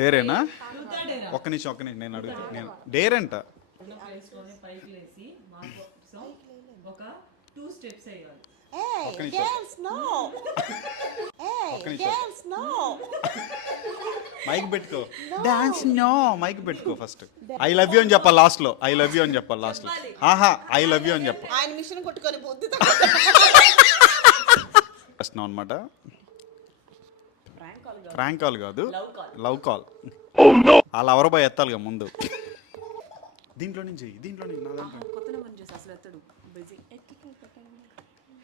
డేరేనా? ఒక్క నిమిషం నేను అడుగుతాను. నేను డేరంట. మైక్ పెట్టుకో. Dance no. మైక్ పెట్టుకో ఫస్ట్. ఐ లవ్ యూ అని చెప్పాలి లాస్ట్ లో. ఐ లవ్ యూ అని చెప్పాలి లాస్ట్ లో. ఆహా, ఐ లవ్ యూ అని చెప్పాలి. ఆయన మిషన్ కొట్టుకొని పోద్ది అనమాట. ఫ్రాంక్ కాల్ కాదు, లవ్ కాల్. వాళ్ళు ఎవరో బాయ్ ఎత్తాలిగా ముందు. దీంట్లో నుంచి నా దాంట్లో.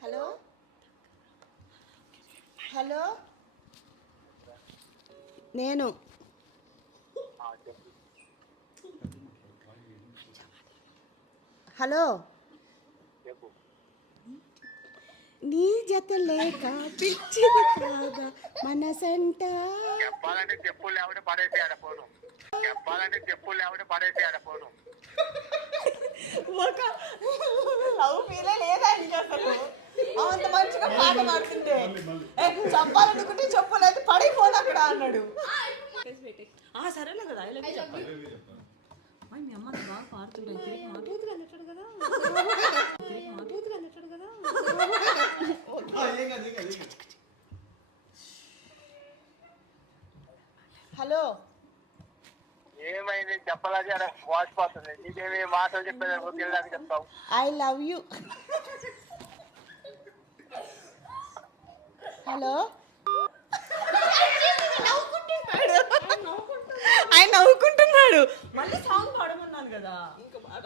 హలో హలో, నేను హలో, నీ జత లేక పిచ్చిది కాగా మనసంట. చెప్పాలంటే చెప్పులు లేకపోతే పడేసి ఆడపోను. ఒక లవ్ ఫీలే లేదా నీకు అసలు? అంత మంచిగా పాట పాడుతుంటే చెప్పాలనుకుంటే చెప్పలేదు, పడిపోదు అక్కడ అన్నాడు. సరేలే కదా, మీ అమ్మ బాగా పాడుతుంటాయి అన్నట్టు కదా. హలో, ఏమైంది? చెప్పాలి వాచిపోతుంది. నీకేమి మాటలు చెప్పేదానికి చెప్తావు. I love you. హలో, ఆయన నవ్వుకుంటున్నాడు. మళ్ళీ సాంగ్ పాడమన్నాను కదా, ఇంకా పాడ.